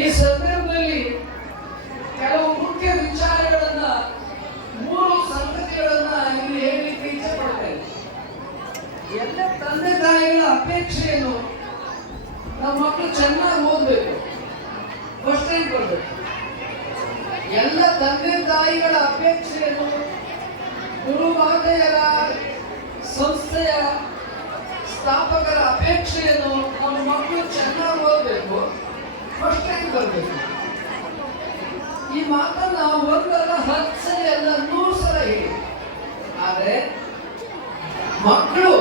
ಈ ಸಂದರ್ಭದಲ್ಲಿ ಕೆಲವು ಮುಖ್ಯ ವಿಚಾರಗಳನ್ನ, ಮೂರು ಸಂಗತಿಗಳನ್ನ ಇಲ್ಲಿ ಹೇಳಲಿಕ್ಕೆ ಇಚ್ಛೆ ಪಡ್ತೇನೆ. ಎಲ್ಲ ತಂದೆ ತಾಯಿಗಳ ಅಪೇಕ್ಷೆ ಏನು? ನಮ್ಮ ಮಕ್ಕಳು ಚೆನ್ನಾಗಿ ಓದ್ಬೇಕು, ಫಸ್ಟ್ ರ್ಯಾಂಕ್ ಬರಬೇಕು. ಎಲ್ಲ ತಂದೆ ತಾಯಿಗಳ ಅಪೇಕ್ಷೆ ಏನು? ಗುರುಮಾತೆಯರ, ಸಂಸ್ಥೆಯ ಸ್ಥಾಪಕರ ಅಪೇಕ್ಷೆ ಏನು? ನಮ್ಮ ಮಕ್ಕಳು ಚೆನ್ನಾಗಿ ಓದಬೇಕು, ಫಸ್ಟ್ ರ್ಯಾಂಕ್ ಬರಬೇಕು. ಈ ಮಾತನ್ನ ಒಂದಲ್ಲ 10 ಸಲ ಅಲ್ಲ 100 ಸಲ ಹೇಳಿ. ಆದ್ರೆ ಮಕ್ಕಳು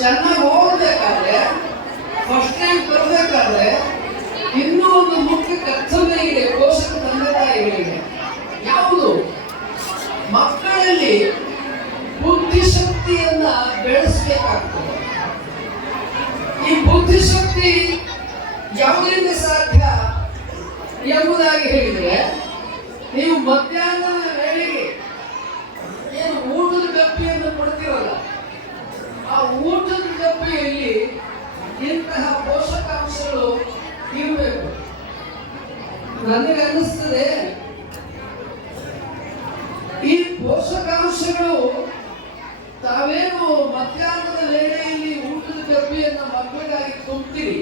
ಚೆನ್ನಾಗಿ ಓದಬೇಕಾದ್ರೆ, ಫಸ್ಟ್ ರ್ಯಾಂಕ್ ಬರಬೇಕಾದ್ರೆ ಇನ್ನೂ ಒಂದು ಮುಖ್ಯ ಕರ್ತವ್ಯ ಇದೆ ಪೋಷಕ ತಂದೆ ತಾಯಿಗಳಿಗೆ. ಯಾವುದು? ಮಕ್ಕಳಲ್ಲಿ ಬುದ್ಧಿಶಕ್ತಿಯನ್ನ ಬೆಳೆಸಬೇಕಾಗ್ತದೆ. ಈ ಬುದ್ಧಿಶಕ್ತಿ ಯಾವುದರಿಂದ ಸಾಧ್ಯ ಎಂಬುದಾಗಿ ಹೇಳಿದ್ರೆ, ನೀವು ಮಧ್ಯಾಹ್ನದ ವೇಳೆಗೆ ಏನು ಊಟದ ಡಬ್ಬಿಯನ್ನು ಕೊಡ್ತೀರಲ್ಲ, ಆ ಊಟದ ಡಬ್ಬಿಯಲ್ಲಿ ಇಂತಹ ಪೋಷಕಾಂಶಗಳು ಇರಬೇಕು. ನನಗೆ ಅನ್ನಿಸ್ತದೆ ಈ ಪೋಷಕಾಂಶಗಳು ತಾವೇನು ಮಧ್ಯಾಹ್ನದ ವೇಳೆಯಲ್ಲಿ ಊಟದ ಡಬ್ಬಿಯನ್ನ ಮಕ್ಕಳಿಗಾಗಿ ತುಂಬ್ತೀರಿ,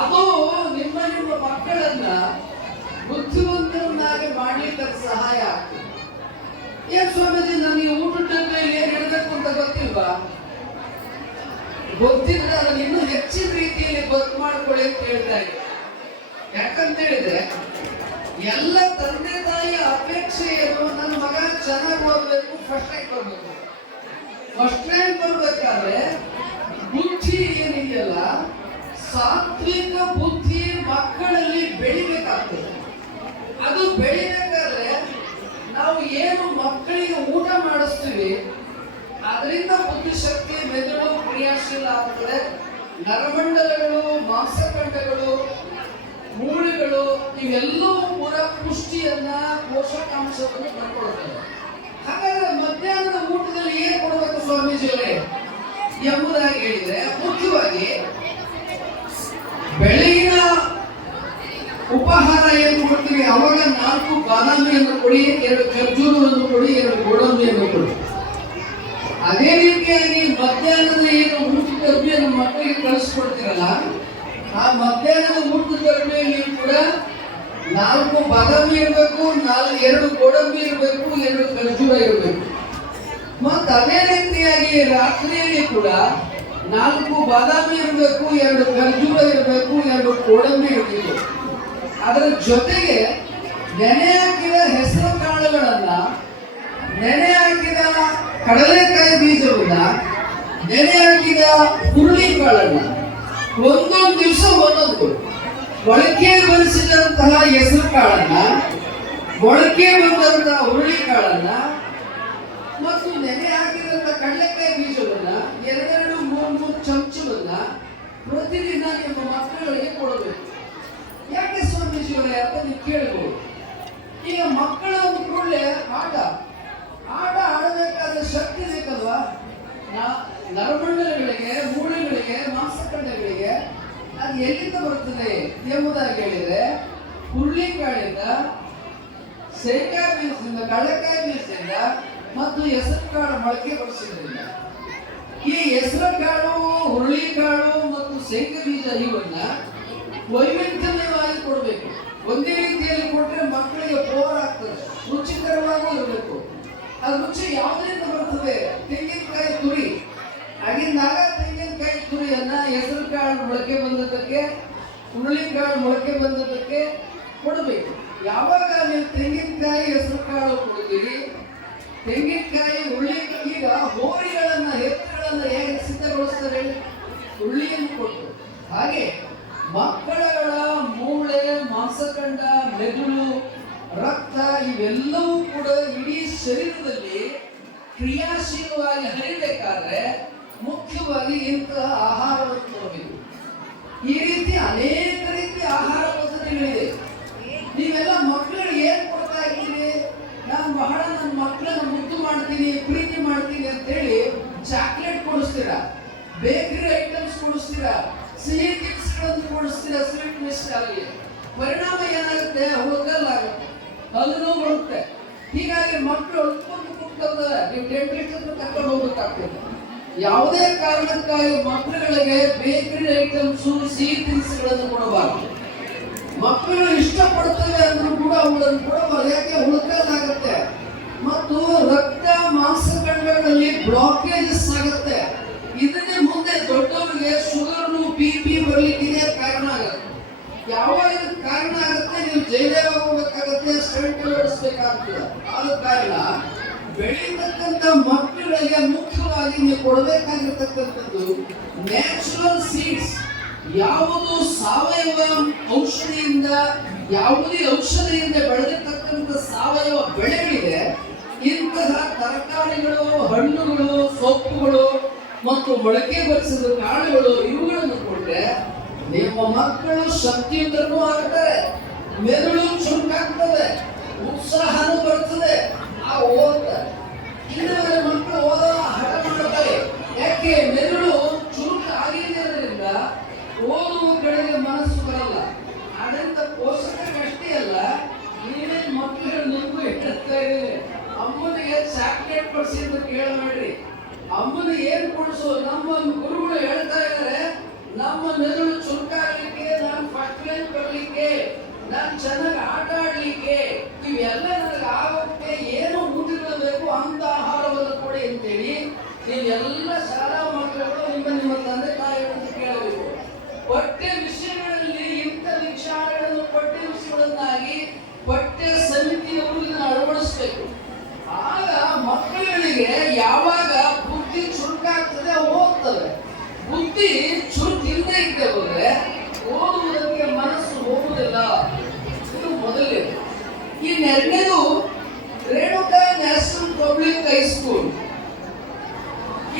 ಅದು ನಿಮ್ಮ ಮಕ್ಕಳನ್ನ ಬುದ್ಧಿವಂತರನ್ನಾಗಿ ಮಾಡ್ಲಿಕ್ಕೆ ಸಹಾಯ ಆಗ್ತದೆ. ಏನ್ ಸ್ವಾಮೀಜಿ, ನನಗೆ ಊಟದ ಡಬ್ಬಿಯಲ್ಲಿ ಏನ್ ಇಡಬೇಕು ಅಂತ ಗೊತ್ತಿಲ್ವಾ? ಗೊತ್ತಿದ್ರೆ ಅದನ್ನು ಇನ್ನೂ ಹೆಚ್ಚಿನ ರೀತಿಯಲ್ಲಿ ಗೊತ್ತು ಮಾಡ್ಕೊಳ್ಳಿ ಅಂತ ಹೇಳ್ತಾ ಇದ್ದೆ. ಯಾಕಂತ ಹೇಳಿದ್ರೆ, ಎಲ್ಲ ತಂದೆ ತಾಯಿಯ ಅಪೇಕ್ಷೆ ಏನು? ನನ್ನ ಮಗ ಚೆನ್ನಾಗಿ ಓದಬೇಕು, ಫಸ್ಟ್ ರ್ಯಾಂಕ್ ಬರಬೇಕು. ಫಸ್ಟ್ ರ್ಯಾಂಕ್ ಬರ್ಬೇಕಾದ್ರೆ ಬುದ್ಧಿ ಏನಿದೆಯಲ್ಲ, ಸಾತ್ವಿಕ ಬುದ್ಧಿ ಮಕ್ಕಳಲ್ಲಿ ಬೆಳಿಬೇಕಾಗ್ತದೆ. ಅದು ಬೆಳಿಬೇಕಾದ್ರೆ ನಾವು ಏನು ಮಕ್ಕಳಿಗೆ ಊಟ ಮಾಡಿಸ್ತೀವಿ ಅದರಿಂದ ಬುದ್ಧಿಶಕ್ತಿ, ಮೆದುಳು ಕ್ರಿಯಾಶೀಲ ಆಗ್ತದೆ. ನರಮಂಡಲಗಳು, ಮಾಂಸಖಂಡಗಳು, ಮೂಳೆಗಳು ಇವೆಲ್ಲವೂ ಕೂಡ ಪುಷ್ಟಿಯನ್ನ, ಪೋಷಕಾಂಶವನ್ನು ಪಡ್ಕೊಳ್ತವೆ. ಹಾಗಾದ್ರೆ ಮಧ್ಯಾಹ್ನದ ಊಟದಲ್ಲಿ ಏನ್ ಕೊಡಬೇಕು ಸ್ವಾಮೀಜಿಯವರೇ ಎಂಬುದಾಗಿ ಹೇಳಿದ್ರೆ, ಮುಖ್ಯವಾಗಿ ಬೆಳಗಿನ ಉಪಹಾರ ಏನು ಕೊಡ್ತೀವಿ ಅವಾಗ 4 ಬಾದಾಮಿಯನ್ನು ಕೊಡಿ, 2 ಖರ್ಜೂರವನ್ನು ಕೊಡಿ, 2 ಗೋಡಂಬಿಯನ್ನು ಕೊಡಿ. ಅದೇ ರೀತಿಯಾಗಿ ಮಧ್ಯಾಹ್ನದ ಏನು ಊಟದ ಡಬ್ಬಿಯನ್ನು ಮಕ್ಕಳಿಗೆ ಕಳಿಸ್ಕೊಡ್ತೀರಲ್ಲ, ಆ ಮಧ್ಯಾಹ್ನದ ಊಟದ ಡಬ್ಬಿಯಲ್ಲಿ ಕೂಡ 4 ಬಾದಾಮಿ ಇರಬೇಕು, 2 ಗೋಡಂಬಿ ಇರಬೇಕು, 2 ಖರ್ಜೂರ ಇರಬೇಕು. ಮತ್ತು ಅದೇ ರೀತಿಯಾಗಿ ರಾತ್ರಿಯಲ್ಲಿ ಕೂಡ 4 ಬಾದಾಮಿ ಇರಬೇಕು, 2 ಖರ್ಜೂರ ಇರಬೇಕು, 2 ಗೋಡಂಬಿ ಇರಬೇಕು. ಅದರ ಜೊತೆಗೆ ನೆನೆ ಹಾಕಿದ ಹೆಸರು ಕಾಳುಗಳನ್ನ, ನೆನೆ ಹಾಕಿದ ಕಡಲೆಕಾಯಿ ಬೀಜವನ್ನ, ನೆನೆ ಹಾಕಿದ ಹುರುಳಿ ಕಾಳನ್ನ, ಒಂದೊಂದು ದಿವಸ ಒಂದೊಂದು ಮೊಳಕೆ ಬರಿಸಿದಂತಹ ಹೆಸರು ಕಾಳನ್ನ, ಮೊಳಕೆ ಬಂದಂತಹ ಹುರುಳಿ ಕಾಳನ್ನ ಮತ್ತು ನೆನೆ ಹಾಕಿದಂತಹ ಕಡಲೆಕಾಯಿ ಬೀಜವನ್ನ 2-3 ಚಮಚವನ್ನ ಪ್ರತಿದಿನ ನಿಮ್ಮ ಮಕ್ಕಳಿಗೆ ಕೊಡಬೇಕು. ಯಾಕೆ ಸ್ವಾಮೀಜಿಯವರೇ ಅಂತ ನೀವು ಕೇಳಬಹುದು. ಈಗ ಮಕ್ಕಳ ಒಂದು ಕೂಡಲೇ ಆಟ ಆಡಬೇಕಾದ ಶಕ್ತಿ ಬೇಕಲ್ವಾ? ನರಮಂಡಲಗಳಿಗೆ, ಮೂಳೆಗಳಿಗೆ, ಮಾಂಸಖಂಡಗಳಿಗೆ ಅದು ಎಲ್ಲಿಂದ ಬರುತ್ತದೆ ಎಂಬುದಾಗಿ ಹೇಳಿದ್ರೆ, ಹುರುಳಿಕಾಳಿಂದ, ಶೇಂಗಾ ಬೀಜದಿಂದ, ಕಡಲೆಕಾಯಿ ಬೀಜದಿಂದ ಮತ್ತು ಹೆಸರು ಕಾಳು ಮೊಳಕೆ ಬರಿಸಿದ್ರಿಂದ. ಈ ಹೆಸರು ಕಾಳು, ಹುರುಳಿಕಾಳು ಮತ್ತು ಶೇಂಗಾ ಬೀಜ ಇವನ್ನ ವೈವಿಧ್ಯಮಯವಾಗಿ ಕೊಡಬೇಕು. ಒಂದೇ ರೀತಿಯಲ್ಲಿ ಕೊಟ್ಟರೆ ಮಕ್ಕಳಿಗೆ ಬೋರ್ ಆಗ್ತದೆ. ರುಚಿಕರವಾಗೂ ಇರಬೇಕು. ಅದು ರುಚಿ ಯಾವುದರಿಂದ ಬರ್ತದೆ? ತೆಂಗಿನಕಾಯಿ ತುರಿ ಆಗಿಂದಾಗ ತೆಂಗಿನಕಾಯಿ ತುರಿಯನ್ನ ಹೆಸರು ಕಾಳು ಮೊಳಕೆ ಬಂದದಕ್ಕೆ, ಹುರುಳಿಕಾಳು ಮೊಳಕೆ ಬಂದದಕ್ಕೆ ಕೊಡಬೇಕು. ಯಾವಾಗ ನೀವು ತೆಂಗಿನಕಾಯಿ ಹೆಸರು ಕಾಳು ಕೊಡ್ತೀರಿ, ತೆಂಗಿನಕಾಯಿ ಹುರುಳಿಕಾಯಿ, ಈಗ ಹೋರಿಗಳನ್ನ, ಎತ್ತುಗಳನ್ನ ಹೇಗೆ ಸಿದ್ಧಗೊಳಿಸ್ತಾರೆ? ಹುರುಳಿಯನ್ನು ಕೊಟ್ಟು. ಹಾಗೆ ಮಕ್ಕಳ ಮೂಳೆ, ಮಾಂಸಖಂಡ, ಮೆದುಳು, ರಕ್ತ ಇವೆಲ್ಲವೂ ಕೂಡ ಇಡೀ ಶರೀರದಲ್ಲಿ ಕ್ರಿಯಾಶೀಲವಾಗಿ ಹರಿಬೇಕಾದ್ರೆ ಮುಖ್ಯವಾಗಿ ಇಂತಹ ಆಹಾರವನ್ನು ಕೊಡಬೇಕು. ಈ ರೀತಿ ಅನೇಕ ರೀತಿಯ ಆಹಾರ ಪದ್ಧತಿಗಳಿದೆ. ನೀವೆಲ್ಲ ಮಕ್ಕಳಿಗೆ ಏನ್ ಕೊಡ್ತಾ ಇದ್ದೀರಿ? ನಾನು ಬಹಳ ನನ್ನ ಮಕ್ಕಳನ್ನ ಮುದ್ದು ಮಾಡ್ತೀನಿ, ಪ್ರೀತಿ ಮಾಡ್ತೀನಿ ಅಂತೇಳಿ ಚಾಕ್ಲೇಟ್ ಕೊಡಿಸ್ತೀರಾ, ಬೇಕರಿ ಐಟಮ್ಸ್ ಕೊಡಿಸ್ತೀರಾ, ಸಿಹಿ ತಿನಿಸುಗಳನ್ನು ಕೊಡಿಸ್ತೀರಾ, ಸ್ವೀಟ್ ಮಿಸ್ ಸಮಸ್ಯೆ ಆಗಲಿ. ಪರಿಣಾಮ ಏನಾಗುತ್ತೆ, ಹುಡುಗಲ್ಲಾಗುತ್ತೆ, ಹಲ್ಲು ನೋವು ಬರುತ್ತೆ. ಹೀಗಾಗಿ ಮಕ್ಕಳು ಅಳ್ಕೊಂಡು ಕೂತ್ಕೊಂಡ್ರೆ ನೀವು ಡೆಂಟಿಸ್ಟ್ ಹತ್ರ ಕರ್ಕೊಂಡು ಹೋಗ್ಬೇಕಾಗ್ತದೆ. ಯಾವುದೇ ಕಾರಣಕ್ಕಾಗಿ ಮಕ್ಕಳುಗಳಿಗೆ ಬೇಕರಿ ಐಟಮ್ಸು, ಸಿಹಿ ತಿನಿಸುಗಳನ್ನು ಕೊಡಬಾರ್ದು. ಮಕ್ಕಳು ಇಷ್ಟಪಡ್ತವೆ ಅಂದ್ರೂ ಕೂಡ ಅವುಗಳನ್ನು ಕೊಡಬಾರ್ದು. ಯಾಕೆ, ಹುಡುಕಲಾಗುತ್ತೆ ಮತ್ತು ರಕ್ತ ಮಾಂಸಖಂಡಗಳಲ್ಲಿ ಬ್ಲಾಕೇಜಸ್ ಆಗುತ್ತೆ. ಇದನ್ನೇ ಮುಂದೆ ದೊಡ್ಡವರಿಗೆ ಶುಗರ್, BP ಬರಲಿಕ್ಕೆ ಕಾರಣ ಆಗುತ್ತೆ. ಯಾವಾಗ ಇದಕ್ಕೆ ಕಾರಣ ಆಗುತ್ತೆ, ನೀವು ಜೈಲಿಗೆ ಹೋಗ್ಬೇಕಾಗತ್ತೆ, ಸ್ಟಂಟ್ ಓಡಿಸ್ಬೇಕಾಗ್ತದೆ. ಆದ ಕಾರಣ ಬೆಳೀತಕ್ಕಂಥ ಮಕ್ಕಳಿಗೆ ಮುಖ್ಯವಾಗಿ ನೀವು ಕೊಡಬೇಕಾಗಿರ್ತಕ್ಕಂಥದ್ದು ನ್ಯಾಚುರಲ್ ಸೀಡ್ಸ್. ಯಾವುದು ಸಾವಯವ ಔಷಧಿಯಿಂದ, ಯಾವುದೇ ಔಷಧಿಯಿಂದ ಬೆಳೆದಿರ್ತಕ್ಕಂಥ ಸಾವಯವ ಬೆಳೆಗಳಿದೆ, ಇಂತಹ ತರಕಾರಿಗಳು, ಹಣ್ಣುಗಳು, ಸೊಪ್ಪುಗಳು ಮತ್ತು ಮೊಳಕೆ ಬರಿಸಿದ ಕಾಳುಗಳು ಇವುಗಳನ್ನು ಕೊಟ್ಟರೆ ನಿಮ್ಮ ಮಕ್ಕಳು ಶಕ್ತಿಯುತರೂ ಆಗ್ತಾರೆ, ಮೆದುಳು ಚುರುಕಾಗ್ತದೆ, ಉತ್ಸಾಹನೂ ಬರ್ತದೆ, ಓದ್ತಾರೆ. ಇಲ್ಲವರೆ ಮಕ್ಕಳು ಓದೋ ಹಠ ಮಾಡ್ತಾರೆ. ಯಾಕೆ, ಮೆದುಳು ಚುರುಕು ಆಗಿದ್ದರಿಂದ ಓದುವ ಕಡೆಗೆ ಮನಸ್ಸು ಬರಲ್ಲ. ಆದ್ರಿಂದ ಪೋಷಕರಿಗಷ್ಟೇ ಅಲ್ಲ, ನೀವೇ ಮಕ್ಕಳು ನಿಮಗೂ ಇಟ್ಟಿರ್ತಾ ಇದ್ದೀವಿ. ಅಮ್ಮನಿಗೆ ಚಾಕ್ಲೇಟ್ ಕೊಡಿಸಿ ಅಂತ ಕೇಳಬೇಡ್ರಿ, ಅಮ್ಮನಿಗೆ ಏನ್ ಕೊಡಿಸು. ನಮ್ಮ ಗುರುಗಳು ಹೇಳ್ತಾ ಇದ್ದಾರೆ, ನಮ್ಮ ಮೆದುಳು ಚುರುಕಾಗಲಿಕ್ಕೆ, ನಾನು ಫಸ್ಟ್ ರ್ಯಾಂಕ್ ಬರಲಿಕ್ಕೆ, ನಾನು ಚೆನ್ನಾಗಿ ಆಟ ಆಡ್ಲಿಕ್ಕೆ, ಇವೆಲ್ಲ ನನಗೆ ಆಗೋಕ್ಕೆ ಏನು ಊಟಗಳು ಬೇಕು ಅಂತ ಆಹಾರವನ್ನು ಕೊಡಿ ಅಂತೇಳಿ ನೀವೆಲ್ಲ ಶಾಲಾ ಮಕ್ಕಳು ನಿಮ್ಮ ತಂದೆ ತಾಯಿಗಳನ್ನು ಕೇಳಬೇಕು. ಪಠ್ಯ ವಿಷಯಗಳಲ್ಲಿ ಇಂಥ ವಿಚಾರಗಳನ್ನು ಪಠ್ಯ ವಿಷಯಗಳನ್ನಾಗಿ ಪಠ್ಯ ಸಮಿತಿಯವರು ಇದನ್ನು ಅಳವಡಿಸಬೇಕು. ಆಗ ಮಕ್ಕಳುಗಳಿಗೆ ಯಾವಾಗ ಬುದ್ಧಿ ಚುರುಕಾಗ್ತದೆ ಓದ್ತವೆ. ಬುದ್ಧಿ ಚುರುಕಿಲ್ಲದೆ ಇದ್ದೆ ಹೋದ್ರೆ ಓದುವುದಕ್ಕೆ ಮನಸ್ಸು ಹೋಗುವುದಿಲ್ಲ. ಇದು ಮೊದಲನೇದು. ಇನ್ನೆರಡನೇದು ರೇಣುಕಾ ನ್ಯಾಷನಲ್ ಪಬ್ಲಿಕ್ ಹೈಸ್ಕೂಲ್.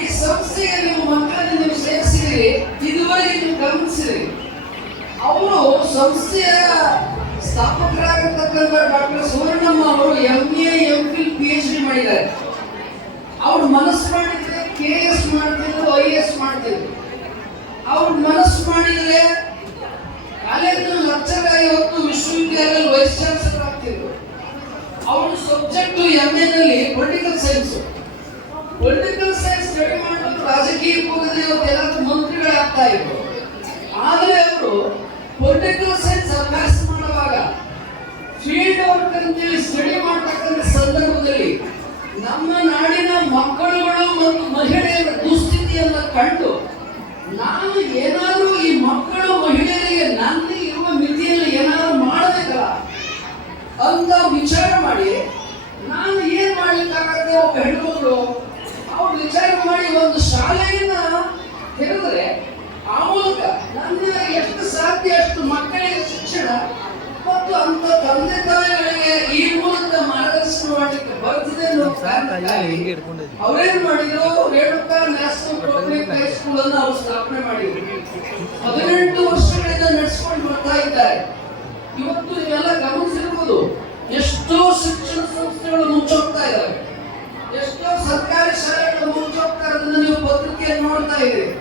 ಈ ಸಂಸ್ಥೆಗೆ ನೀವು ಮಕ್ಕಳನ್ನು ನೀವು ಸೇರಿಸಿರಿ, ಇದುವರೆಗೆ ನೀವು ಗಮನಿಸಿರಿ. ಅವರು ಸಂಸ್ಥೆಯ ಸ್ಥಾಪಕರಾಗಿರ್ತಕ್ಕಂಥ ಡಾಕ್ಟರ್ ಸುವರ್ಣಮ್ಮ ಅವರು MA, MPhil, PhD ಮಾಡಿದ್ದಾರೆ. ಅವ್ರು ಮನಸ್ಸು ಮಾಡಿದ್ರೆ KS ಮಾಡ್ತಿದ್ರು, IAS ಮಾಡ್ತಿದ್ರು. ಅವ್ರು ಮನಸ್ಸು ಮಾಡಿದ್ರೆ ಕಾಲೇಜಿನ ಲೆಕ್ಚರ್ ಆಗಿ ಹೊತ್ತು ವಿಶ್ವವಿದ್ಯಾಲಯ ವೈಸ್ ಚಾನ್ಸಲರ್ ಆಗ್ತಿದ್ರು. ಅವ್ರ ಸಬ್ಜೆಕ್ಟ್ MA ನಲ್ಲಿ political science. Political science study ಮಾಡಿದ್ರು, ರಾಜಕೀಯ ಹೋಗದೆ ಇವತ್ತೆಲ್ಲ ಮಂತ್ರಿಗಳಾಗ್ತಾ ಇದ್ರು. ಆದರೆ ಅವರು ಪೊಲಿಟಿಕಲ್ ಸೈನ್ಸ್ ಅಭ್ಯಾಸ ಮಾಡುವಾಗ ಫೀಲ್ಡ್ ವರ್ಕ್ ಅಂತೇಳಿ ಸ್ಟಡಿ ಮಾಡತಕ್ಕಂಥ ಸಂದರ್ಭದಲ್ಲಿ ನಮ್ಮ ನಾಡಿನ ಮಕ್ಕಳುಗಳು ಮತ್ತು ಮಹಿಳೆಯರ ದುಸ್ಥಿತಿಯನ್ನು ಕಂಡು ನಾನು ಏನಾದರೂ ಈ ಮಕ್ಕಳು ಮಹಿಳೆಯರಿಗೆ ನನ್ನ ಇರುವ ಮಿತಿಯಲ್ಲಿ ಏನಾದರೂ ಮಾಡಬೇಕಲ್ಲ ಅಂತ ವಿಚಾರ ಮಾಡಿ, ನಾನು ಏನ್ ಮಾಡ್ಲಿಕ್ಕಾಗತ್ತೆ, ಒಬ್ಬ ಹೆಣ್ಮಗಳು ಅವ್ರು ವಿಚಾರ ಮಾಡಿ ಒಂದು ಶಾಲೆಯನ್ನ ತೆರೆದ್ರೆ ಆ ಮೂಲಕ ನನ್ನ ಎಷ್ಟು ಸಾಧ್ಯ ಅಷ್ಟು ಮಕ್ಕಳಿಗೆ ಶಿಕ್ಷಣ ಮತ್ತು ಅಂತ ತಂದೆ ತಾಯಿಗಳಿಗೆ ಈ ಮೂಲಕ ಮಾರ್ಗದರ್ಶನ ಮಾಡಲಿಕ್ಕೆ ಬರ್ತದೆ ಅನ್ನೋ ಅವರೇನ್ ಮಾಡಿದ್ರು, ರೇಣುಕಾ ನ್ಯಾಷನಲ್ ಪಬ್ಲಿಕ್ ಹೈಸ್ಕೂಲ್ ಅನ್ನು ಅವರು ಸ್ಥಾಪನೆ ಮಾಡಿದ್ರು. 18 ವರ್ಷಗಳಿಂದ ನಡೆಸಿಕೊಂಡು ಬರ್ತಾ ಇದ್ದಾರೆ. ಇವತ್ತು ನೀವೆಲ್ಲ ಗಮನಿಸಿರ್ಬೋದು, ಎಷ್ಟೋ ಶಿಕ್ಷಣ ಸಂಸ್ಥೆಗಳು ಮುಚ್ಚೋಗ್ತಾ ಇದ್ದಾವೆ, ಎಷ್ಟೋ ಸರ್ಕಾರಿ ಶಾಲೆಗಳು ಮುಚ್ಚೋಗ್ತಾ ಇರೋದನ್ನ ನೀವು ಪತ್ರಿಕೆಯನ್ನು ನೋಡ್ತಾ ಇದ್ದೀರಿ.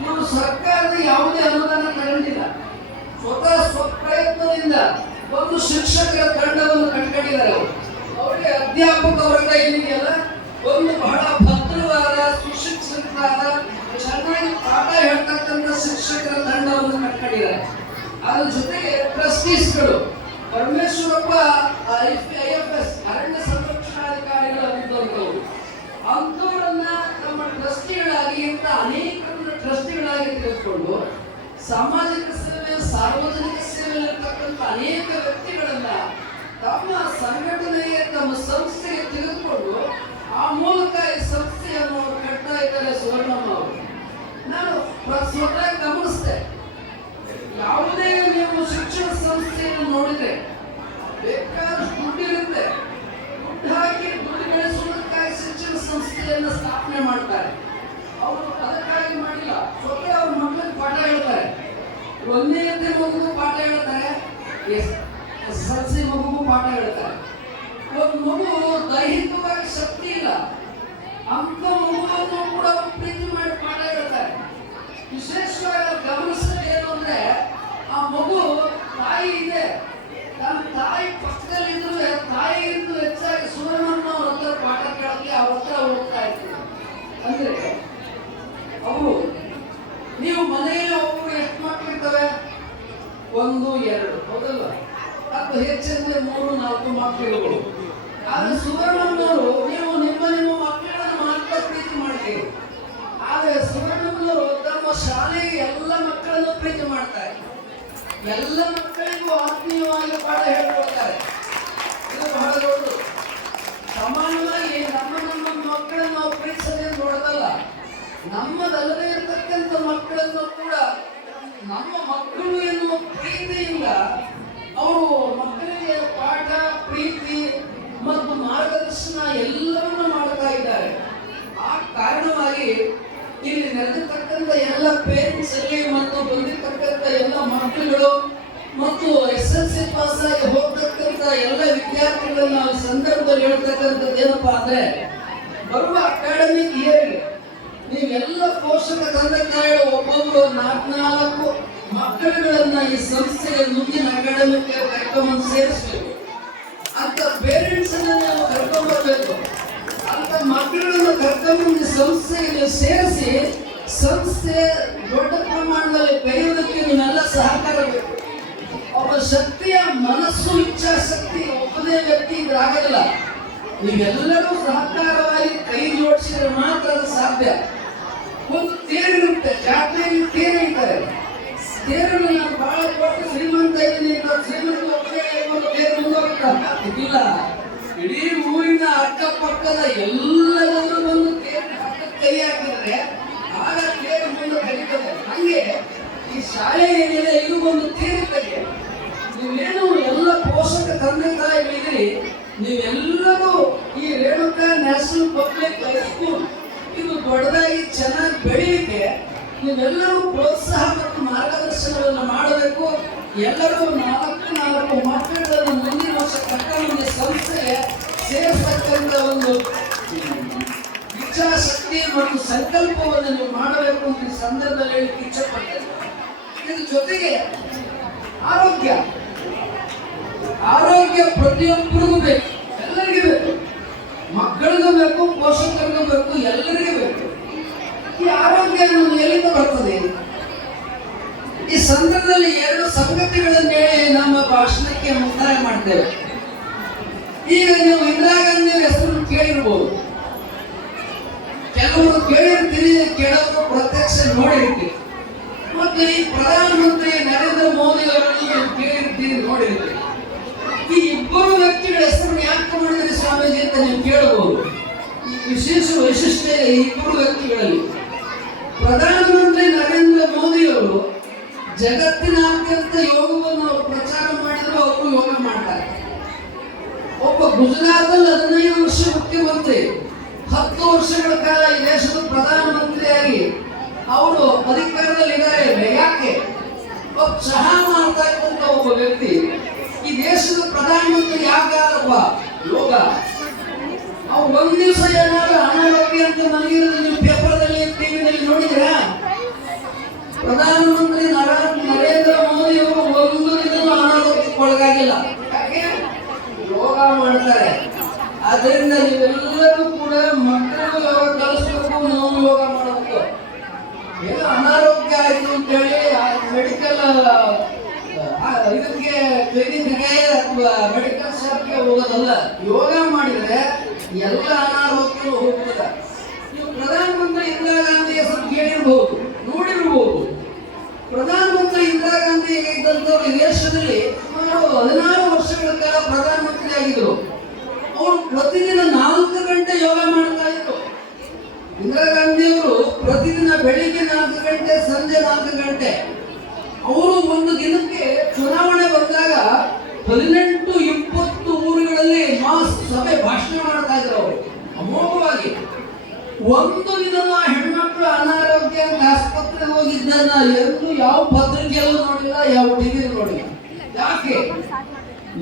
ಇವರು ಸರ್ಕಾರದ ಯಾವುದೇ ಅನುದಾನ ತಗೊಂಡಿಲ್ಲ, ಸ್ವತಃ ಸ್ವಪ್ರಯತ್ನದಿಂದ ಒಂದು ಶಿಕ್ಷಕರ ತಂಡವನ್ನು ಕಟ್ಕೊಂಡಿದ್ದಾರೆ. ಅವರಿಗೆ ಅಧ್ಯಾಪಕ ವರ್ಗ ಏನಿದೆಯಲ್ಲ, ಒಂದು ಬಹಳ ಭದ್ರವಾದ, ಸುಶಿಕ್ಷಿತರಾದ, ಚೆನ್ನಾಗಿ ಪಾಠ ಹೇಳ್ತಕ್ಕಂಥ ಶಿಕ್ಷಕರ ತಂಡವನ್ನು ಕಟ್ಕೊಂಡಿದ್ದಾರೆ. ಅದ್ರ ಜೊತೆಗೆ ಟ್ರಸ್ಟೀಸ್ಗಳು, ಪರಮೇಶ್ವರಪ್ಪ IFS ಅರಣ್ಯ ಸಂರಕ್ಷಣಾಧಿಕಾರಿಗಳಾಗಿದ್ದವರು, ಅಂಥವರನ್ನ ನಮ್ಮ ಟ್ರಸ್ಟಿಗಳಾಗಿ ಅಂತ ಅನೇಕರನ್ನ ಟ್ರಸ್ಟಿಗಳಾಗಿ ತೆಗೆದುಕೊಂಡು ಸಾಮಾಜಿಕ ಸೇವೆ, ಸಾರ್ವಜನಿಕ ಸೇವೆಯಲ್ಲಿರ್ತಕ್ಕಂಥ ಅನೇಕ ವ್ಯಕ್ತಿಗಳನ್ನ ತಮ್ಮ ಸಂಘಟನೆಗೆ, ತಮ್ಮ ಸಂಸ್ಥೆಗೆ ತೆಗೆದುಕೊಂಡು ಆ ಮೂಲಕ ಈ ಸಂಸ್ಥೆಯನ್ನು ಕಟ್ತಾ ಇದ್ದಾರೆ ಸುವರ್ಣಮ್ಮ ಅವರು. ನಾನು ಸ್ವತಃ ಗಮನಿಸಿದೆ, ಯಾವುದೇ ನೀವು ಶಿಕ್ಷಣ ಸಂಸ್ಥೆಯನ್ನು ನೋಡಿದ್ರೆ ಬೇಕಾದಷ್ಟು ದುಡ್ಡಿರುತ್ತೆ, ದುಡ್ಡು ಹಾಕಿ ದುಡ್ಡು ಗಳಿಸುವುದಕ್ಕಾಗಿ ಶಿಕ್ಷಣ ಸಂಸ್ಥೆಯನ್ನು ಸ್ಥಾಪನೆ ಮಾಡ್ತಾರೆ. ಅವರು ಅದಕ್ಕಾಗಿ ಮಾಡಿಲ್ಲ, ಸ್ವತಃ ಅವ್ರ ಮಕ್ಕಳಿಗೆ ಪಾಠ ಹೇಳ್ತಾರೆ. 1ನೇ ಮಗುಗೂ ಪಾಠ ಹೇಳ್ತಾರೆ, SSLC ಮಗುಗೂ ಪಾಠ ಹೇಳ್ತಾರೆ. ಒಂದು ಮಗು ದೈಹಿಕವಾಗಿ ಶಕ್ತಿ ಇಲ್ಲ, ಅಂತ ಮಗುವನ್ನು ಕೂಡ ಪ್ರೀತಿ ಮಾಡಿ ಪಾಠ ಹೇಳ್ತಾರೆ. ವಿಶೇಷವಾಗಿ ಗಮನಿಸಿದ್ರೆ ಏನು ಅಂದ್ರೆ, ಆ ಮಗು ತಾಯಿ ಇದೆ, ತಮ್ಮ ತಾಯಿ ಪಕ್ಕದಲ್ಲಿದ್ರು ತಾಯಿಗಿಂತ ಹೆಚ್ಚಾಗಿ ಸುವರ್ಣನ ಅವ್ರ ಹತ್ರ ಪಾಠ ಕೇಳಕ್ಕೆ ಅವ್ರ ಹತ್ರ ಹೋಗ್ತಾ ಇರ್ತೀವಿ. ಅಂದ್ರೆ ಅವರು ನೀವು ಮನೆಯಲ್ಲಿ ಒಬ್ಬರು ಎಷ್ಟು ಮಕ್ಕಳು ಇರ್ತವೆ? 1, 2 ಹೌದಲ್ಲ? ಅಥವಾ ಹೆಚ್ಚಂದ್ರೆ 3, 4 ಮಕ್ಕಳು. ಆದ್ರೆ ಸುವರ್ಣನವರು ನೀವು ನಿಮ್ಮ ಮಕ್ಕಳನ್ನು ಮಾತ್ರ ಪ್ರೀತಿ ಮಾಡ್ತೀವಿ. ಆದ್ರೆ ಸುವರ್ಣನವರು ತಮ್ಮ ಶಾಲೆಗೆ ಎಲ್ಲ ಮಕ್ಕಳನ್ನು ಪ್ರೀತಿ ಮಾಡ್ತಾರೆ. ಎಲ್ಲ ಮಕ್ಕಳಿಗೂ ಆತ್ಮೀಯವಾಗಿ ಪಾಠ ಹೇಳ್ಕೊಡ್ತಾರೆ. ಇದು ಬಹಳ ದೊಡ್ಡದು. ಸಾಮಾನ್ಯವಾಗಿ ನಮ್ಮ ಮಕ್ಕಳನ್ನು ನಾವು ಪ್ರೀತಿಸದೆ ನೋಡೋದಲ್ಲ, ನಮ್ಮದಲ್ಲದೆ ಇರತಕ್ಕಂಥ ಮಕ್ಕಳನ್ನು ಕೂಡ ನಮ್ಮ ಮಕ್ಕಳು ಎನ್ನುವ ಪ್ರೀತಿಯಿಂದ ಅವರು ಮಕ್ಕಳಿಗೆ ಪಾಠ, ಪ್ರೀತಿ ಮತ್ತು ಮಾರ್ಗದರ್ಶನ ಎಲ್ಲವನ್ನೂ ಮಾಡ್ತಾ ಇದ್ದಾರೆ. ಆ ಕಾರಣವಾಗಿ ಇಲ್ಲಿ ನಡೆದಿರ್ತಕ್ಕಂಥ ಎಲ್ಲ ಪೇರೆಂಟ್ಸ್ ಅಲ್ಲಿ ಮತ್ತು ಬಂದಿರ್ತಕ್ಕಂಥ ಎಲ್ಲ ಮಕ್ಕಳುಗಳು ಮತ್ತು SSLC ಪಾಸ್ ಆಗಿ ಹೋಗ್ತಕ್ಕಂಥ ಎಲ್ಲ ವಿದ್ಯಾರ್ಥಿಗಳನ್ನ ನಾವು ಸಂದರ್ಭದಲ್ಲಿ ಹೇಳ್ತಕ್ಕಂಥದ್ದು ಏನಪ್ಪಾ ಅಂದ್ರೆ, ಬರುವ ಅಕಾಡೆಮಿಕ್ ಇಯರ್ ನೀವೆಲ್ಲ ಪೋಷಕ ತಂದೆ ತಾಯಿಗಳು ಒಬ್ಬೊಬ್ಬರು 4 ಮಕ್ಕಳುಗಳನ್ನ ಈ ಸಂಸ್ಥೆಗೆ ಮುಂದಿನ ಅಕಾಡೆಮಿಕ್ ಕರ್ಕೊಂಡ್ಬಂದು ಸೇರಿಸಬೇಕು ಅಂತ ಪೇರೆಂಟ್ಸ್ ಅನ್ನ ನಾವು ಕರ್ಕೊಂಡ್ಬರ್ಬೇಕು. ಅಂತ ಮಕ್ಕಳನ್ನು ಕರ್ಕೊಂಡ್ಬಂದು ಸಂಸ್ಥೆಗೆ ಸೇರಿಸಿ ಸಂಸ್ಥೆ ದೊಡ್ಡ ಪ್ರಮಾಣದಲ್ಲಿ ಬೆಳೆಯುವುದಕ್ಕೆ ನೀವೆಲ್ಲ ಸಹಕಾರ ಬೇಕು. ಒಬ್ಬ ಶಕ್ತಿಯ ಮನಸ್ಸು, ಇಚ್ಛಾಶಕ್ತಿ ಒಬ್ಬನೇ ವ್ಯಕ್ತಿ ಇದ್ರಾಗಲ್ಲ. ನೀವೆಲ್ಲರೂ ಸಹಕಾರವಾಗಿ ಕೈ ಜೋಡಿಸಿದ್ರೆ ಮಾತ್ರ ಅದು ಸಾಧ್ಯ. ಒಂದು ತೇರಿರುತ್ತೆ, ಜಾತ್ರೆಯಲ್ಲಿ ತೇರು ಇರ್ತಾರೆ. ತೇರನ್ನು ನಾನು ಬಹಳ ದೊಡ್ಡ ಶ್ರೀಮಂತ ಇದ್ದೀನಿ, ಶ್ರೀಮಂತ ಒಬ್ಬನೇ ತೇರು ಮುಂದೋಗಿಲ್ಲ. ಇಡೀ ಊರಿನ ಅಕ್ಕಪಕ್ಕದ ಎಲ್ಲರೂ ಬಂದು ತೇರು ಕೈ ಹಾಕಿದ್ರೆ ಆಗ ತೇರು ಮುಂದೆ ಕಲಿತದೆ. ಹಂಗೆ ಈ ಶಾಲೆ ಏನಿದೆ ಇದು ಒಂದು ತೇರುತ್ತದೆ. ನೀವೇನು ಎಲ್ಲ ಪೋಷಕ ತಂದೆ ತಾಯಿಗಳಿದ್ರಿ, ನೀವೆಲ್ಲರೂ ಈ ರೇಣುಕಾ ನ್ಯಾಷನಲ್ ಪಬ್ಲಿಕ್ ಹೈಸ್ಕೂಲ್ ಇದು ದೊಡ್ಡದಾಗಿ ಚೆನ್ನಾಗಿ ಬೆಳೀಲಿಕ್ಕೆ ನೀವೆಲ್ಲರೂ ಪ್ರೋತ್ಸಾಹ ಮತ್ತು ಮಾರ್ಗದರ್ಶನವನ್ನು ಮಾಡಬೇಕು. ಎಲ್ಲರೂ 4 ಮಕ್ಕಳನ್ನು ಮುಂದಿನ ವರ್ಷ ಕರ್ಕೊಂಡು ಸಂಸ್ಥೆಗೆ ಸೇರಿಸತಕ್ಕಂಥ ಒಂದು ಇಚ್ಛಾಶಕ್ತಿ ಮತ್ತು ಸಂಕಲ್ಪವನ್ನು ನೀವು ಮಾಡಬೇಕು ಅಂತ ಈ ಸಂದರ್ಭದಲ್ಲಿ ಹೇಳಲಿಕ್ಕೆ ಇಚ್ಛಪಡ್ತೇನೆ. ಇದ್ರ ಜೊತೆಗೆ ಆರೋಗ್ಯ ಪ್ರತಿಯೊಬ್ಬರಿಗೂ ಬೇಕು, ಎಲ್ಲರಿಗೂ ಬೇಕು. ಮಕ್ಕಳಿಗೂ ಬೇಕು, ಪೋಷಕರಿಗೂ ಬೇಕು, ಎಲ್ಲರಿಗೂ ಬೇಕು. ಈ ಆರೋಗ್ಯ ಎಲ್ಲಿಂದ ಬರ್ತದೆ? ಈ ಸಂದರ್ಭದಲ್ಲಿ 2 ಸಂಗತಿಗಳನ್ನು ಹೇಳಿ ನಮ್ಮ ಭಾಷಣಕ್ಕೆ ಮುಕ್ತಾಯ ಮಾಡ್ತೇವೆ. ಈಗ ನೀವು ಇಂದಿರಾ ಗಾಂಧಿ ಹೆಸರನ್ನು ಕೇಳಿರ್ಬೋದು, ಕೆಲವರು ಕೇಳಿರ್ತೀರಿ, ಕೆಲವರು ಪ್ರತ್ಯಕ್ಷ ನೋಡಿರ್ತೀರಿ. ಮತ್ತು ಈ ಪ್ರಧಾನಮಂತ್ರಿ ನರೇಂದ್ರ ಮೋದಿ ಅವರನ್ನು ಕೇಳಿರ್ತೀರಿ, ನೋಡಿರ್ತೀರಿ. ಈ ಇಬ್ಬರು ವ್ಯಕ್ತಿಗಳ ಹೆಸರನ್ನು ಯಾಕೆ ಮಾಡಿದ್ರಿ ಸ್ವಾಮೀಜಿ ಅಂತ ನೀವು ಕೇಳಬಹುದು. ವಿಶೇಷ ವೈಶಿಷ್ಟ್ಯ ಈ ಇಬ್ಬರು ವ್ಯಕ್ತಿಗಳಲ್ಲಿ. ಪ್ರಧಾನಮಂತ್ರಿ ನರೇಂದ್ರ ಮೋದಿ ಅವರು ಜಗತ್ತಿನಾದ್ಯಂತ ಯೋಗವನ್ನು ಅವರು ಪ್ರಚಾರ ಮಾಡಿದ್ರು, ಅವರು ಯೋಗ ಮಾಡ್ತಾರೆ. ಒಬ್ಬ ಗುಜರಾತಲ್ಲಿ 15 ವರ್ಷ ಮುಖ್ಯಮಂತ್ರಿ, 10 ವರ್ಷಗಳ ಕಾಲ ಈ ದೇಶದ ಪ್ರಧಾನಮಂತ್ರಿಯಾಗಿ ಅವರು ಅಧಿಕಾರದಲ್ಲಿ ಇದ್ದಾರೆ. ಯಾಕೆ? ಒಬ್ಬ ಚಹಾ ಮಾಡ್ತಾ ಇದ್ದಂತ ಒಬ್ಬ ವ್ಯಕ್ತಿ ಈ ದೇಶದ ಪ್ರಧಾನಮಂತ್ರಿ ಯಾಕಾರಪ್ಪ? ಯೋಗ. ಅವ್ರು ಒಂದ್ ದಿವಸ ಏನಾದ್ರು ಅನಾರೋಗ್ಯ ಅಂತ ಮಲಗಿರೋದು ನೀವು ಪೇಪರ್ದಲ್ಲಿ, ಟಿವಿನಲ್ಲಿ ನೋಡಿದ್ರಾ? ಪ್ರಧಾನಮಂತ್ರಿ ನರೇಂದ್ರ ಮೋದಿ ಅವರು ಒಂದು ದಿನ ಅನಾರೋಗ್ಯಕ್ಕೆ ಒಳಗಾಗಿಲ್ಲ. ಯಾಕೆ? ಯೋಗ ಮಾಡ್ತಾರೆ. ಆದ್ರಿಂದ ನೀವೆಲ್ಲರೂ ಕೂಡ ಮಕ್ಕಳು ಯೋಗ ಕಲಿಸ್ಬೇಕು, ನಾವು ಯೋಗ ಮಾಡಬೇಕು. ಏನೋ ಅನಾರೋಗ್ಯ ಆಯ್ತು ಅಂತೇಳಿ ಮೆಡಿಕಲ್ ಇದಕ್ಕೆ ಕ್ಲಿನಿಕ್ಗೆ ಅಥವಾ ಮೆಡಿಕಲ್ ಶಾಪ್ಗೆ ಹೋಗೋದಲ್ಲ. ಯೋಗ ಮಾಡಿದ್ರೆ ಎಲ್ಲ ಅನಾರೋಗ್ಯ ಹೋಗ್ತದೆ. ನೀವು ಪ್ರಧಾನಮಂತ್ರಿ ಇಂದಿರಾ ಗಾಂಧಿ ಹೆಸರು ಕೇಳಿರ್ಬಹುದು, ನೋಡಿರ್ಬಹುದು. ಪ್ರಧಾನಮಂತ್ರಿ ಇಂದಿರಾ ಗಾಂಧಿ ಇದ್ದಂಥವ್ರು ಈ ದೇಶದಲ್ಲಿ ಸುಮಾರು 16 ವರ್ಷಗಳ ಕಾಲ ಪ್ರಧಾನಮಂತ್ರಿ ಆಗಿದ್ರು. ಅವರು ಪ್ರತಿದಿನ 4 ಗಂಟೆ ಯೋಗ ಮಾಡ್ತಾ ಇದ್ರು. ಇಂದಿರಾ ಗಾಂಧಿ ಅವರು ಪ್ರತಿದಿನ ಬೆಳಿಗ್ಗೆ 4 ಗಂಟೆ, ಸಂಜೆ 4 ಗಂಟೆ. ಅವರು ಒಂದು ದಿನಕ್ಕೆ ಚುನಾವಣೆ ಬಂದಾಗ 18-20 ಊರುಗಳಲ್ಲಿ ಮಾಸ್ ಸಭೆ ಭಾಷಣ ಮಾಡ್ತಾ ಇದ್ರು. ಅವರು ಅಮೋಘವಾಗಿ ಒಂದು ದಿನ ಹೆಣ್ಮಕ್ಳು ಅನಾರೋಗ್ಯ ಆಸ್ಪತ್ರೆಗೆ ಹೋಗಿದ್ದನ್ನ ಎಂದು ಯಾವ ಪತ್ರಿಕೆಯಲ್ಲೂ ನೋಡಿಲ್ಲ, ಯಾವ ಟಿವಿಯಲ್ಲೂ ನೋಡಿಲ್ಲ. ಯಾಕೆ?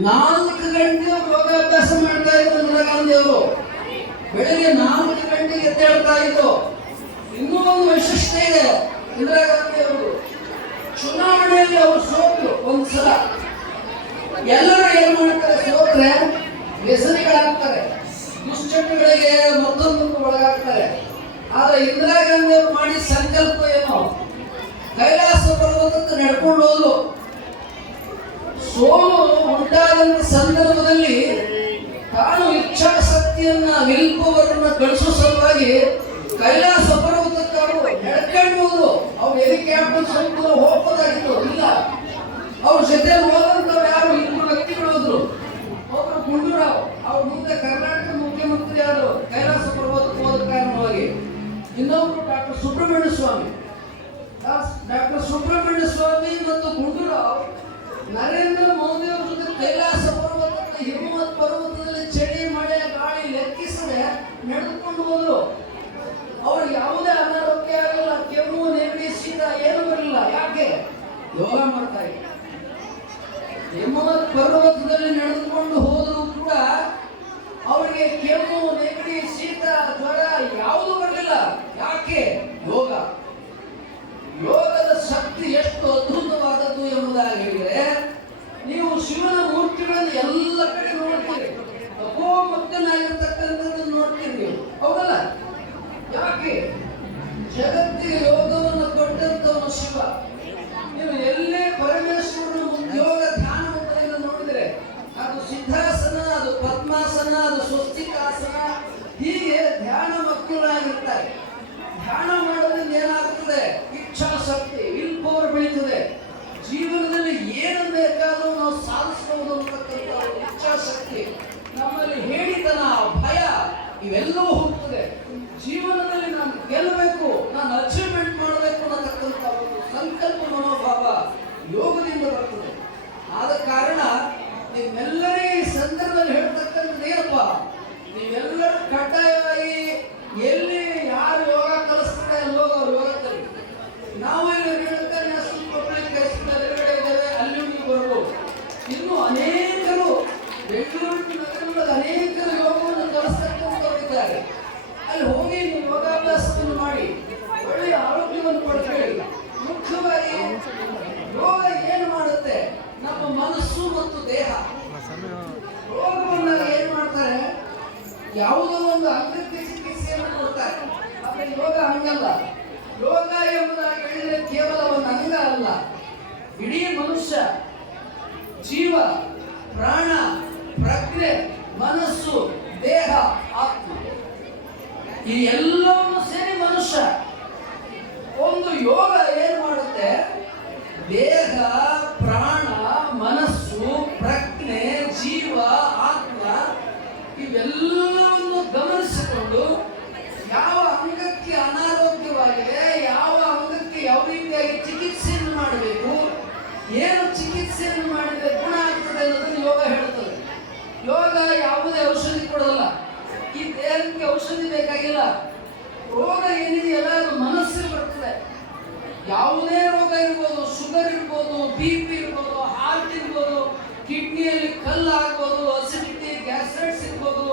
4 ಗಂಟೆ ಯೋಗಾಭ್ಯಾಸ ಮಾಡ್ತಾ ಇದ್ರು ಇಂದಿರಾ ಗಾಂಧಿ ಅವರು. ಬೆಳಿಗ್ಗೆ 4 ಗಂಟೆಗೆ ಎದ್ದೇಳ್ತಾ ಇದ್ರು. ಇನ್ನೂ ಒಂದು ವೈಶಿಷ್ಟ್ಯ ಇದೆ ಇಂದಿರಾ ಗಾಂಧಿ ಅವರು. ಚುನಾವಣೆಯಲ್ಲಿ ಅವರು ಸೋತರು ಒಂದ್ಸಲ. ಎಲ್ಲರೂ ಏನ್ ಮಾಡ್ತಾರೆ? ಸೋತ್ರೆ ವ್ಯಸನಿಗಳಾಗ್ತಾರೆ, ದುಶ್ಚಟಗಳಿಗೆ ಮತ್ತೊಂದಕ್ಕೆ ಒಳಗಾಗ್ತಾರೆ. ಆದ್ರೆ ಇಂದಿರಾ ಗಾಂಧಿ ಅವರು ಮಾಡಿದ ಸಂಕಲ್ಪ ಏನೋ, ಕೈಲಾಸ ಪರ್ವತಕ್ಕೆ ನಡ್ಕೊಂಡು ಹೋದ್ರು. ಸೋಲು ಉಂಟಾದಂತ ಸಂದರ್ಭದಲ್ಲಿ ತಾನು ಇಚ್ಛಾಶಕ್ತಿಯನ್ನ ವಿಲ್ಪವರನ್ನ ಕಳಿಸೋ ಸಲುವಾಗಿ ಕೈಲಾಸ ಪರ್ವತಕ್ಕೆ ಅವರು ನಡ್ಕೊಂಡು ಹೋದ್ರು. ಅವ್ರು ಹೆಲಿಕಾಪ್ಟರ್ ಸ್ವಲ್ಪ ಹೋಗ್ಬೋದಾಗಿತ್ತು, ಇಲ್ಲ. ಅವ್ರ ಜೊತೆ ಹೋದಂತವ್ರು ಯಾರು? ಇಬ್ಬರು ವ್ಯಕ್ತಿಗಳು ಹೋದ್ರು. ಒಬ್ರು ಗುಂಡೂರಾವ್, ಅವ್ರ ಮುಂದೆ ಕರ್ನಾಟಕ ಮುಖ್ಯಮಂತ್ರಿ ಆದರು ಕೈಲಾಸ ಪರ್ವತಕ್ಕೆ ಹೋದ ಕಾರಣವಾಗಿ. ಇನ್ನೊಬ್ರು ಡಾಕ್ಟರ್ ಸುಬ್ರಹ್ಮಣ್ಯ ಸ್ವಾಮಿ. ಡಾಕ್ಟರ್ ಸುಬ್ರಹ್ಮಣ್ಯ ಸ್ವಾಮಿ ಮತ್ತು ಗುಂಡೂರಾವ್ ನರೇಂದ್ರ ಮೋದಿ ಅವರ ಜೊತೆ ಕೈಲಾಸ ಪರ್ವತಕ್ಕೆ, ಹಿಮವತ್ ಪರ್ವತದಲ್ಲಿ ಚಳಿ ಮಳೆ ಗಾಳಿ ಲೆಕ್ಕಿಸದೆ ನಡೆದುಕೊಂಡು ಹೋದ್ರು. ಅವ್ರಿಗೆ ಯಾವುದೇ ಅನಾರೋಗ್ಯ ಆಗಲ್ಲ, ಕೆಮ್ಮು ನೆಗಡಿ ಶೀತ ಏನು ಬರಲಿಲ್ಲ. ಯಾಕೆ? ಯೋಗ ಮಾಡ್ತಾ ಇದ್ದಾರೆ. ಹಿಮವತ್ ಪರ್ವತದಲ್ಲಿ ನಡೆದುಕೊಂಡು ಹೋದ್ರು ಕೂಡ ಅವರಿಗೆ ಕೆಮ್ಮು ನೆಗಡಿ ಶೀತ ಜ್ವರ ಯಾವುದು ಬರಲಿಲ್ಲ. ಯಾಕೆ? ಯೋಗ. ಯೋಗದ ಶಕ್ತಿ ಎಷ್ಟು ಅದ್ಭುತವಾದದ್ದು ಎಂಬುದಾಗಿ ಹೇಳಿದರೆ, ನೀವು ಶಿವನ ಮೂರ್ತಿಗಳನ್ನು ಎಲ್ಲ ಕಡೆ ನೋಡ್ತೀರಿ, ತಪೋ ಮಕ್ಕನಾಗಿರ್ತಕ್ಕಂಥದ್ದನ್ನು ನೋಡ್ತೀರಿ ನೀವು, ಹೌದಲ್ಲ? ಯಾಕೆ? ಜಗತ್ತಿಗೆ ಯೋಗವನ್ನು ಕೊಟ್ಟಂತವನು ಶಿವ. ನೀವು ಎಲ್ಲೇ ಪರಮೇಶ್ವರನ ಯೋಗ ಧ್ಯಾನ ಮುದ್ರೆಯನ್ನು ನೋಡಿದರೆ ಅದು ಸಿದ್ಧಾಸನ, ಅದು ಪದ್ಮಾಸನ, ಅದು ಸ್ವಸ್ತಿಕಾಸನ, ಹೀಗೆ ಧ್ಯಾನ ಮಕ್ಕಳಾಗಿರ್ತಾರೆ. ಧ್ಯಾನ ಮಾಡೋದ್ರಿಂದ ಏನಾಗ್ತದೆ? ಇಚ್ಛಾಶಕ್ತಿ, ವಿಲ್ ಪವರ್ ಬೆಳೀತದೆ. ಜೀವನದಲ್ಲಿ ಏನು ಬೇಕಾದರೂ ನಾವು ಸಾಧಿಸಬಹುದು ಅಂತಕ್ಕಂಥ ಇಚ್ಛಾಶಕ್ತಿ ನಮ್ಮಲ್ಲಿ, ಹೇಳಿತನ, ಭಯ ಇವೆಲ್ಲವೂ ಹೋಗ್ತದೆ. ಜೀವನದಲ್ಲಿ ನಾನು ಗೆಲ್ಲಬೇಕು, ನಾನು ಅಚೀವ್ಮೆಂಟ್ ಮಾಡಬೇಕು ಅನ್ನತಕ್ಕಂಥ ಒಂದು ಸಂಕಲ್ಪ ಮನೋಭಾವ ಯೋಗದಿಂದ ಬರ್ತದೆ. ಆದ ಕಾರಣ ನಿಮ್ಮೆಲ್ಲರಿಗೆ ಈ ಸಂದರ್ಭದಲ್ಲಿ ಹೇಳ್ತಕ್ಕಂಥದ್ದು ಏನಪ್ಪ? ನೀವೆಲ್ಲರೂ ಕಡ್ಡಾಯವಾಗಿ ಎಲ್ಲಿ ಯಾರು ಯೋಗ ಕಲಿಸ್ತಾರೆ ಯೋಗ ಕಲಿ. ನಾವು ಇಲ್ಲಿ ಹೇಳ್ತಾರೆ ಪಬ್ಲಿಕ್ ಎದುರುಗಡೆ ಇದ್ದೇವೆ, ಅಲ್ಲಿ ಬರ್ಬೋದು. ಇನ್ನು ಅನೇಕರು ಬೆಂಗಳೂರು ನಗರದಲ್ಲಿ ಅನೇಕರು ಯೋಗವನ್ನು ಕಲಿಸ್ತಕ್ಕಂಥವ್ರು ಇದ್ದಾರೆ. ಅಲ್ಲಿ ಹೋಗಿ ನೀವು ಯೋಗಾಭ್ಯಾಸವನ್ನು ಮಾಡಿ ಒಳ್ಳೆಯ ಆರೋಗ್ಯವನ್ನು ಪಡ್ಕೊಳ್ಳಿ. ಮುಖ್ಯವಾಗಿ ಯೋಗ ಏನು ಮಾಡುತ್ತೆ? ನಮ್ಮ ಮನಸ್ಸು ಮತ್ತು ದೇಹ. ರೋಗವನ್ನು ಏನ್ ಮಾಡ್ತಾರೆ? ಯಾವುದೋ ಒಂದು ಅಂಗಕ್ಕೆ ಚಿಕಿತ್ಸೆಯನ್ನು ಕೊಡ್ತಾರೆ. ಆದ್ರೆ ಯೋಗ ಹಂಗಲ್ಲ. ಯೋಗ ಎಂಬುದಾಗಿ ಹೇಳಿದ್ರೆ ಕೇವಲ ಒಂದು ಅಂಗ ಅಲ್ಲ, ಇಡೀ ಮನುಷ್ಯ, ಜೀವ, ಪ್ರಾಣ, ಪ್ರಜ್ಞೆ, ಮನಸ್ಸು, ದೇಹ, ಆತ್ಮ, ಈ ಎಲ್ಲವನ್ನು ಸೇರಿ ಮನುಷ್ಯ. ಒಂದು ಯೋಗ ಏನ್ ಮಾಡುತ್ತೆ? ದೇಹ, ಪ್ರಾಣ, ಮನಸ್ಸು, ಪ್ರಜ್ಞೆ, ಜೀವ, ಆತ್ಮ ಇವೆಲ್ಲವನ್ನು ಗಮನಿಸಿಕೊಂಡು ಯಾವ ಅಂಗಕ್ಕೆ ಅನಾರೋಗ್ಯವಾಗಿದೆ, ಯಾವ ಅಂಗಕ್ಕೆ ಯಾವ ರೀತಿಯಾಗಿ ಚಿಕಿತ್ಸೆಯನ್ನು ಮಾಡಬೇಕು, ಏನು ಚಿಕಿತ್ಸೆಯನ್ನು ಮಾಡಿದರೆ ಗುಣ ಆಗ್ತದೆ ಅನ್ನೋದನ್ನು ಯೋಗ ಹೇಳ್ತದೆ. ಯೋಗ ಯಾವುದೇ ಔಷಧಿ ಕೊಡೋಲ್ಲ. ಈ ದೇಹಕ್ಕೆ ಔಷಧಿ ಬೇಕಾಗಿಲ್ಲ. ರೋಗ ಏನಿದೆಯಲ್ಲ ಅದು ಮನಸ್ಸಿಗೆ ಬರ್ತದೆ. ಯಾವುದೇ ರೋಗ ಇರ್ಬೋದು, ಶುಗರ್ ಇರ್ಬೋದು, BP ಇರ್ಬೋದು, ಹಾರ್ಟ್ ಇರ್ಬೋದು, ಕಿಡ್ನಿಯಲ್ಲಿ ಕಲ್ಲು ಆಗ್ಬೋದು, ಅಸಿಡಿಟಿ, ಗ್ಯಾಸ್ಟ್ರೈಟಿಸ್ ಇರ್ಬೋದು,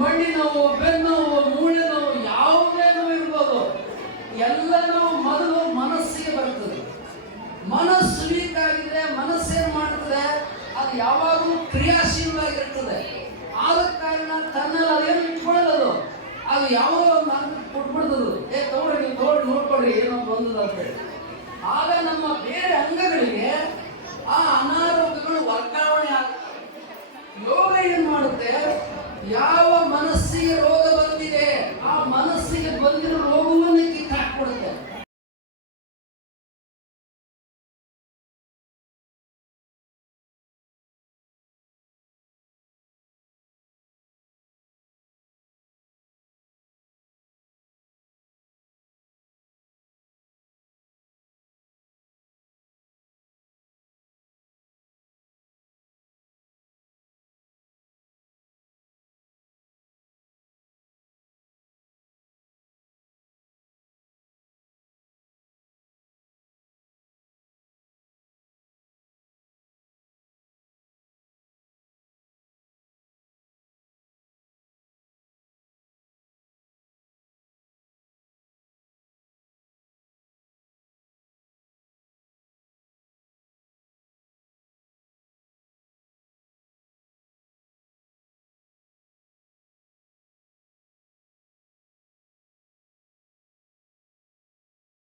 ಮಂಡಿ ನೋವು, ಬೆನ್ನು ನೋವು, ಮೂಳೆ ನೋವು, ಯಾವುದೇ ನೋವು ಇರ್ಬೋದು, ಎಲ್ಲ ನೋವು ಮೊದಲು ಮನಸ್ಸಿಗೆ ಬರ್ತದೆ. ಮನಸ್ಸು ವೀಕ್ ಆಗಿದ್ರೆ ಮನಸ್ಸೇನು ಮಾಡ್ತದೆ? ಅದು ಯಾವಾಗಲೂ ಕ್ರಿಯಾಶೀಲವಾಗಿರ್ತದೆ. ಆದ ಕಾರಣ ತನ್ನಲ್ಲಿ ಅದೇನು ಇಟ್ಕೊಳ್ಳೋದು, ಅದು ಯಾವುದೋ ಒಂದು ಅಂಗಕ್ಕೆ ಕೊಟ್ಬಿಡ್ತದೆ. ತಗೊಳ್ಳಿ, ನೀವು ತಗೊಳ್ಳಿ, ನೋಡ್ಕೊಳ್ರಿ ಏನೋ ಬಂದದ ಅಂತ ಹೇಳಿ. ಆಗ ನಮ್ಮ ಬೇರೆ ಅಂಗಗಳಿಗೆ ಆ ಅನಾರೋಗ್ಯ